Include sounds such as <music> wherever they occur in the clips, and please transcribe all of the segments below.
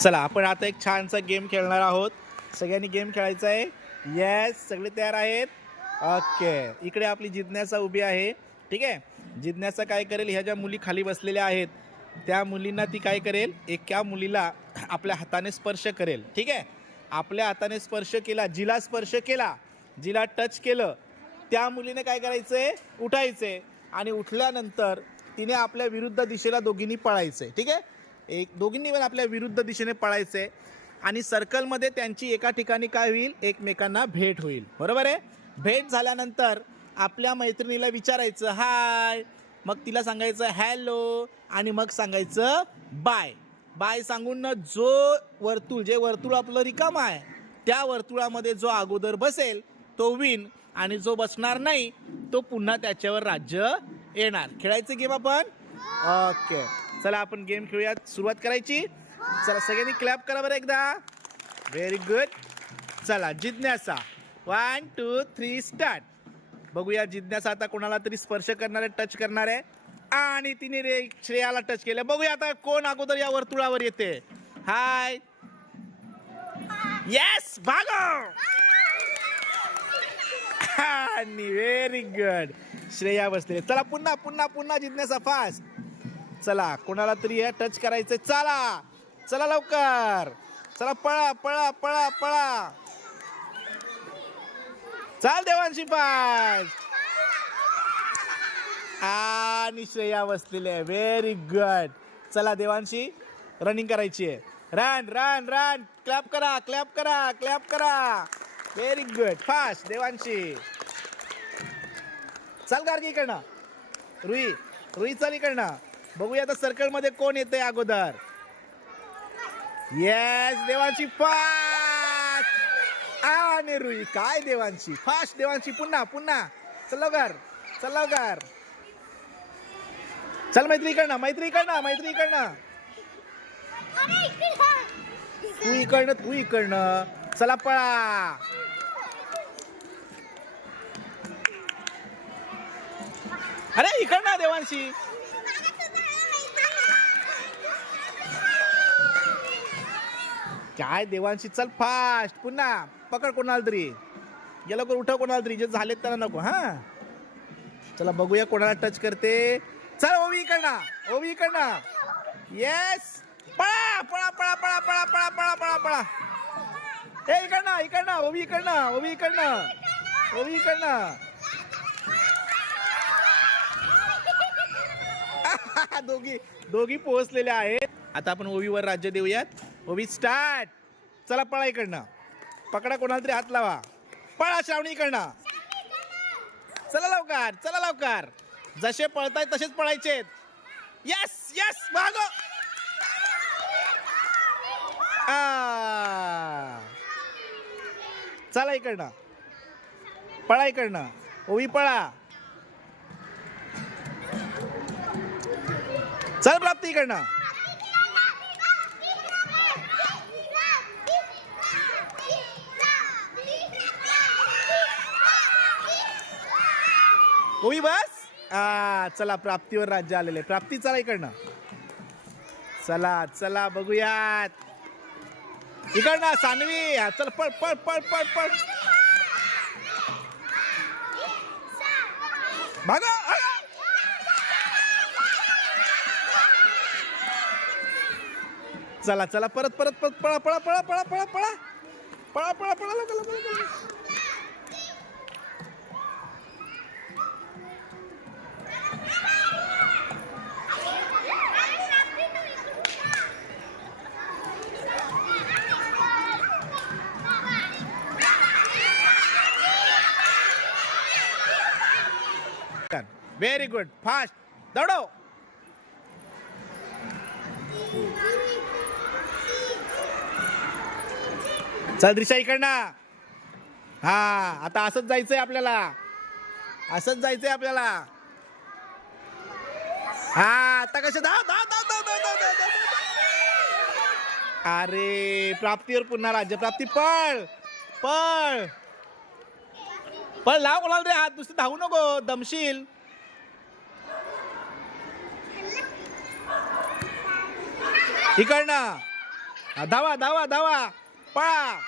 चला आपण आता एक छानसा गेम खेळणार आहोत. सगळ्यांनी गेम खेळायचा आहे. येस सगळे तयार आहेत? ओके इकडे आपली जिज्ञासा उभी आहे. ठीक आहे? जिज्ञासा काय करेल? ह्या ज्या मुली खाली बसलेल्या आहेत त्या मुलींना ती काय करेल? एका मुलीला आपल्या हाताने स्पर्श करेल. ठीक आहे? आपल्या हाताने स्पर्श केला जिला स्पर्श केला जिला टच केलं त्या मुलीने काय करायचंय? उठायचंय. आणि उठल्यानंतर तिने आपल्या विरुद्ध दिशेला दोघींनी पळायचंय. ठीक आहे? एक दोघींनी पण आपल्या विरुद्ध दिशेने पळायचंय. आणि सर्कलमध्ये त्यांची एका ठिकाणी काय होईल? एकमेकांना भेट होईल. बरोबर आहे? भेट झाल्यानंतर आपल्या मैत्रिणीला विचारायचं हाय. मग तिला सांगायचं हॅलो. आणि मग सांगायचं बाय. बाय सांगून ना जो वर्तुळ जे वर्तुळ आपलं रिकाम आहे त्या वर्तुळामध्ये जो अगोदर बसेल तो विन आणि जो बसणार नाही तो पुन्हा त्याच्यावर राज्य येणार. खेळायचं गेम आपण? ओके. चला आपण गेम खेळूयात. सुरुवात करायची. चला सगळ्यांनी क्लॅप करा बरं एकदा. व्हेरी गुड चला जिज्ञासा. वन टू थ्री स्टार्ट बघूया जिज्ञासा आता कोणाला तरी स्पर्श करणार आहे टच करणार आहे. आणि तिने रे श्रेयाला टच केलं. बघूया आता कोण अगोदर या वर्तुळावर येते. हाय येस भागो. आणि व्हेरी गुड श्रेया बसले चला पुन्हा पुन्हा पुन्हा जिज्ञासा फास्ट चला कोणाला तरी हे टच करायचं चला चला लवकर. चला पळा पळा पळा पळा. चाल देवांशी पास आणि श्रेया बसलेले व्हेरी गुड चला देवांशी रनिंग करायची आहे. रन रन रन क्लॅप करा क्लॅप करा क्लॅप करा. Very good fast Devanshi. चल गार्गी इकडनं. रुई रुई चल इकडनं. बघूया आता सर्कलमध्ये कोण येते अगोदर. Yes Devanshi fast. आणि रुई काय देवांशी फास्ट देवांशी पुन्हा पुन्हा. चल घर चल घर चल मैत्री इकडनं मैत्री इकडनं मैत्री इकडनं तू इकडनं तू इकडनं. चला पळा. अरे इकडनं देवांशी. काय देवांशी चल फास्ट पुन्हा पकड कोणाला तरी. गेलं लवकर उठव कोणाला तरी जे झालेत त्यांना नको हां? चला बघूया कोणाला टच करते. चल ओवी इकडनं ओवी इकडनं. येस पळा पळा पळा पळा पळा पळा पळा पळा पळा. ए इकडनं इकडनं ओवी इकडनं ओवी इकडनं. ओवी इकडनं. <laughs> दोघी दोघी पोहोचलेल्या आहेत. आता आपण ओवीवर राज्य देऊयात. ओवी स्टार्ट चला पळा इकडनं. पकडा कोणाला तरी हात लावा. पळा श्रावणी इकडनं. चला लवकर चला लवकर. जसे पळताय तसेच पळायचे. यस यस भागो आ. चला इकडनं. पळा इकडनं. ओवी पळा. चल प्राप्ती इकडनं. ओवी बस. आ चला प्राप्तीवर राज्य आलेले प्राप्ती चला इकडनं. चला चला बघूयात. इकडनं सानवी. चल पळ पळ पळ पळ पळ. भागा चला चला परत परत परत पळा पळा. पळा पळा पळा पळा पळा पळा पळा लवकर लवकर लवकर व्हेरी गुड फास्ट दौडो. चल दिशा इकडनं हा आता असंच जायचंय आपल्याला. असंच जायचंय आपल्याला. हा आता कसं धाव धाव धाव धाव धाव धाव धाव धाव, अरे प्राप्तीवर पुन्हा राज्य. प्राप्ती पळ. पळ. पळ लाव कोणाला रे हात दुसरी धावू नको. दमशील. इकडनं. धावा धावा धावा. पळा.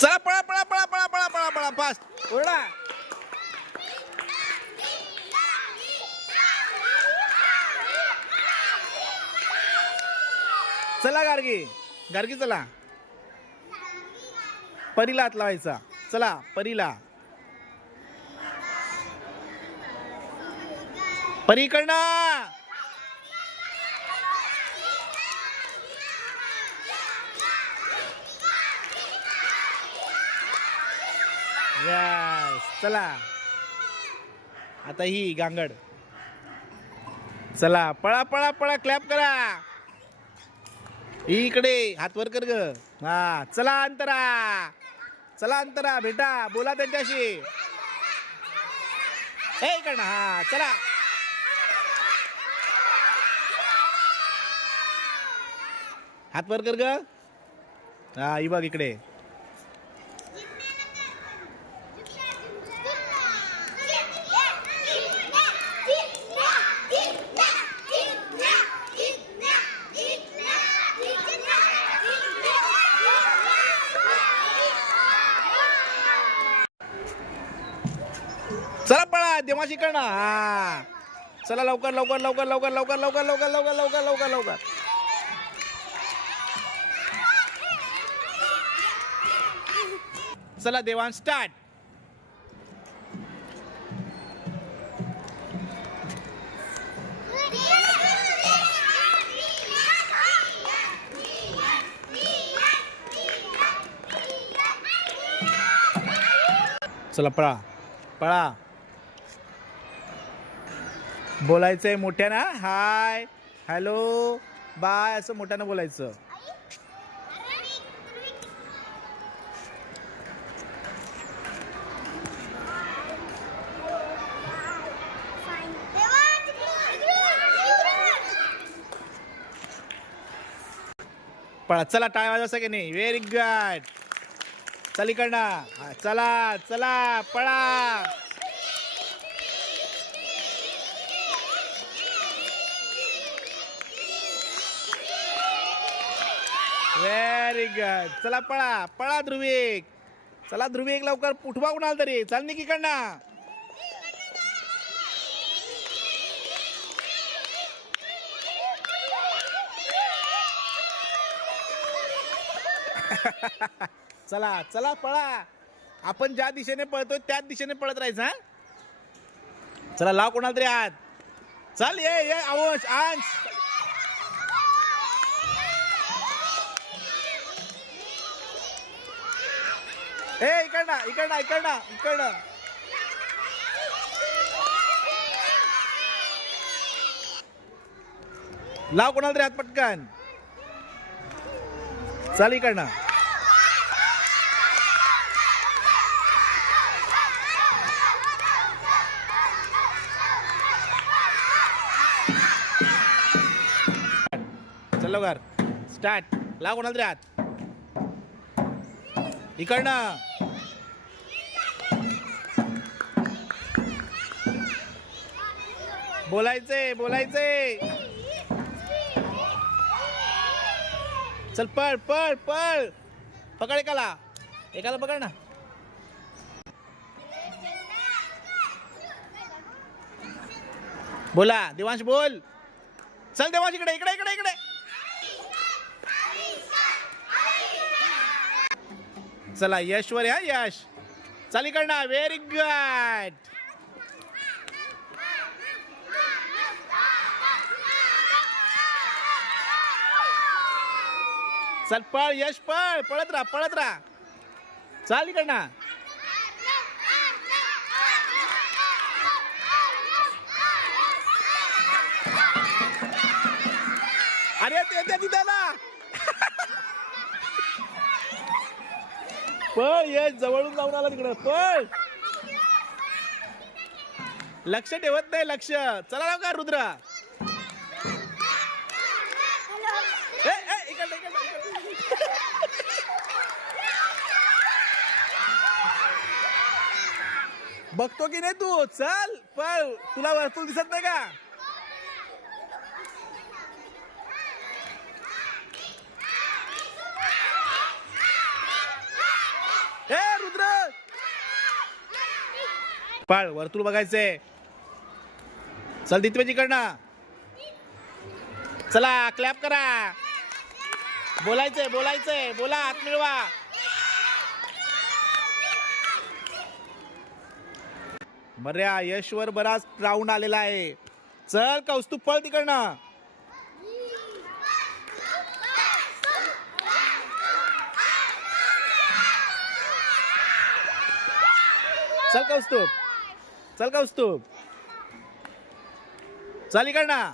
चला पळा पळा पळा पळा पळा पळा पळा फास्ट ओरडा चला गार्गी. गार्गी चला. परीला हात लावायचा. चला परीला. परीकडनं. यस चला. आता ही गांगड. चला पळा पळा पळा क्लॅप करा. इकडे हात वर कर ग. हा चला अंतरा. चला अंतरा भेटा बोला त्यांच्याशी. हे इकडनं हा चला. हात वर कर ग. हा ही बघ इकडे. चला पळा देवाशी करणं हा चला लवकर लवकर लवकर लवकर लवकर लवकर लवकर लवकर लवकर लवकर लवकर चला देवान स्टार्ट चला पळा पळा बोलायचंय मोठ्यानं. हाय. हॅलो. बाय असं मोठ्यानं बोलायचं. पळा चला टाळ्या वाजवा की नाही? व्हेरी गुड चल इकडनं. चला चला पळा. व्हेरी गुड चला पळा पळा ध्रुविक. चला ध्रुविक लवकर उठवा कुणाला तरी. चल निक <laughs> चला चला पळा. आपण ज्या दिशेने पळतोय त्याच दिशेने पळत राहायचं हा? चला लाव कोणाला तरी आत चल ये ये अंश अंश. ए इकडनं इकडनं इकडनं इकडं लाव कोणाला तरी हात पटकन. चाल इकडनं. चल लवकर. स्टार्ट. लाव कोणाला तरी हात. इकडनं. बोलायचंय बोलायचंय. चल पळ पळ पळ. पकड एकाला. एकाला पकड ना. बोला देवांश बोल. चल देवांश इकडे इकडे इकडे इकडे. चला यशवर या यश. चल इकडनं व्हेरी गुड चल पळ यश पळ. पळत राहा पळत राहा. चाल इकडनं. अरे ते त्या तिथं ना पळ यश जवळून जाऊन आला तिकडं. पळ. लक्ष ठेवत नाही लक्ष. चला का रुद्रा ए, ए, इकडं, इकडं, इकडं. बघतो की नाही तू? चल पळ. तुला वर्तुळ दिसत नाही का? ए रुद्र! पळ वर्तुळ बघायचंय चल दितवेजीकडनं चला क्लॅप करा. बोलायचंय बोलायचंय. बोला हात मिळवा. मर्या यशवर बराच राऊंड आलेला आहे. चल कौस्तुभ पळ तिकडनं. चल कौस्तुभ. चल कौस्तुभ. चल इकडनं.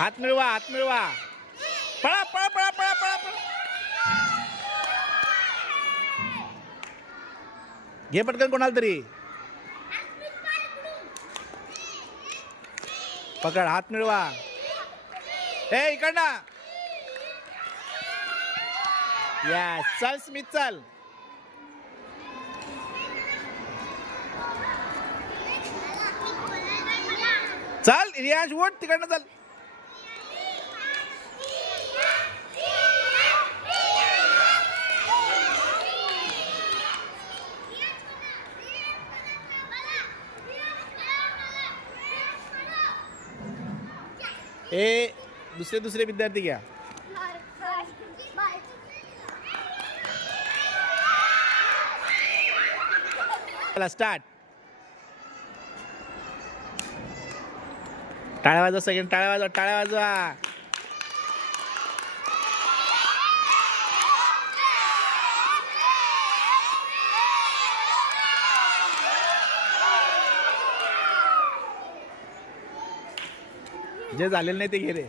हात मिळवा हात मिळवा. पळा पळा पळा. घे पटकन कोणाला तरी. पकड हात मिळवा. ए इकडनं. या चल स्मित चल. चल रियाज वोट तिकडनं चल. ए दुसरे दुसरे विद्यार्थी घ्या. चला स्टार्ट टाळ्या वाजवा सगळ्यांनी टाळ्या वाजवा टाळ्या वाजवा. जे झालेलं नाही ते घे रे.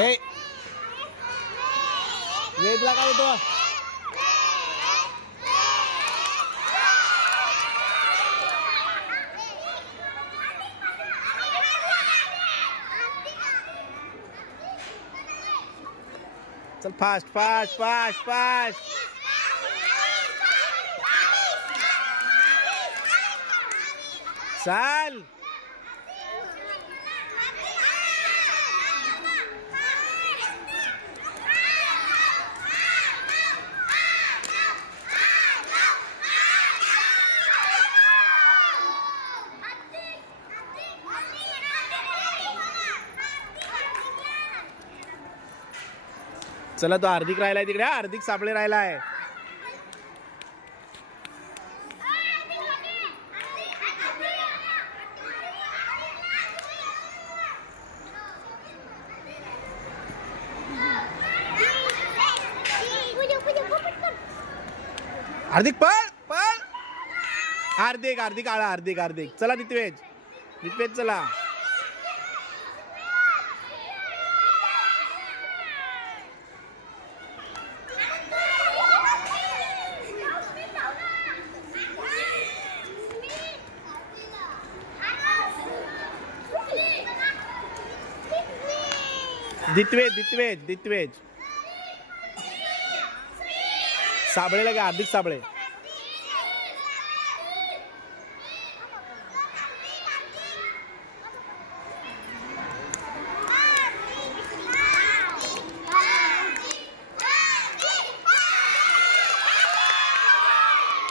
ए वेदला काय येतो चल फास्ट फास्ट फास्ट फास्ट चाल. चला तो हार्दिक राहिलाय तिकडे हार्दिक सापळे राहिलाय. हार्दिक पळ पळ. हार्दिक हार्दिक आळा हार्दिक हार्दिक. चला दित्वेज दित्वेज चला. दित्वेज दित्वेज दित्वेज साबळेला घ्या अधिक साबळे.